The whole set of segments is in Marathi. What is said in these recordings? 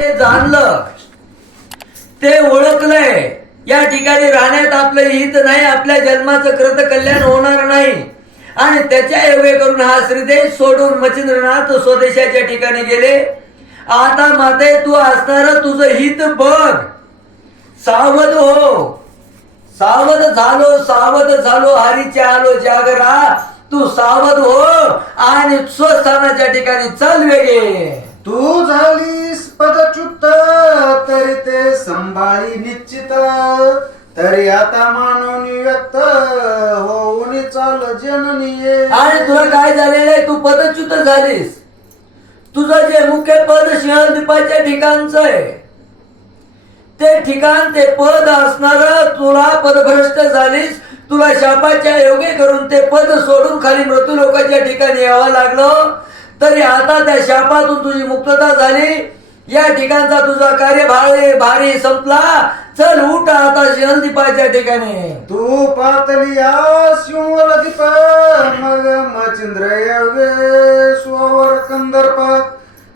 ते जाणलं, ते ओळखलंय, या ठिकाणी राहण्यात आपलं हित नाही, आपल्या जन्माचं कृत कल्याण होणार नाही आणि त्याच्या योगे करून हा श्रीदेश सोडून मच्छिंद्रनाथ स्वदेशाच्या ठिकाणी गेले. आता माते तू असणार तुझं हित बघ, सावध हो. सावध झालो हरीच्या आलो जागरा, तू सावध हो आणि स्वस्थानाच्या ठिकाणी चल वेगे. तू झालीस पदच्युत तरी ते संभाळी निश्चित, तरी आता मानवनी व्यक्त होऊन चाल जननी. आणि तुला काय झालेलं आहे, तू पदच्युत झालीस. तुझं जे मुख्य पद सिंहद्वीपाच्या ठिकाणचं आहे, ते ठिकाण ते पद असणार, तुला पदभ्रष्ट झालीस. तुला शापाच्या योगे करून ते पद सोडून खाली मृत्यू लोकांच्या ठिकाणी यावं लागलं. तरी आता त्या शापातून तुझी मुक्तता झाली. या ठिकाणचा तुझा कार्य भारी संपला. चल उठ आता सिंहद्वीपाच्या ठिकाणी. तू पातली शिवलदीप मग मचिंद्र योगे स्ववर कंदर्प,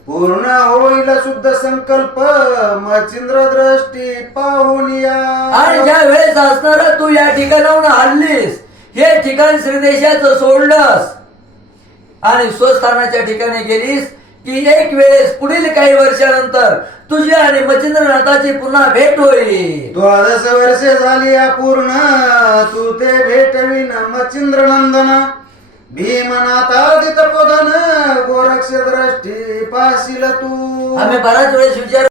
पूर्ण होईल शुद्ध संकल्प मचिंद्र दृष्टी पाहून या. आणि ज्या वेळेस असणार तू या ठिकाणाहून हल्लीस, हे ठिकाण श्रीदेशाचं सोडलंस आणि स्वस्थानाच्या ठिकाणी गेलीस की एक वेळेस पुढील काही वर्षानंतर तुझी आणि मच्छिंद्रनाथाची पुन्हा भेट होईल. 12 वर्षे झाली पूर्ण, तू ते भेटवीन मच्छिंद्र नंदन. भीमनाथादित पदन गोरक्ष दृष्टी पाशील तू. आम्ही बराच वेळेस विचार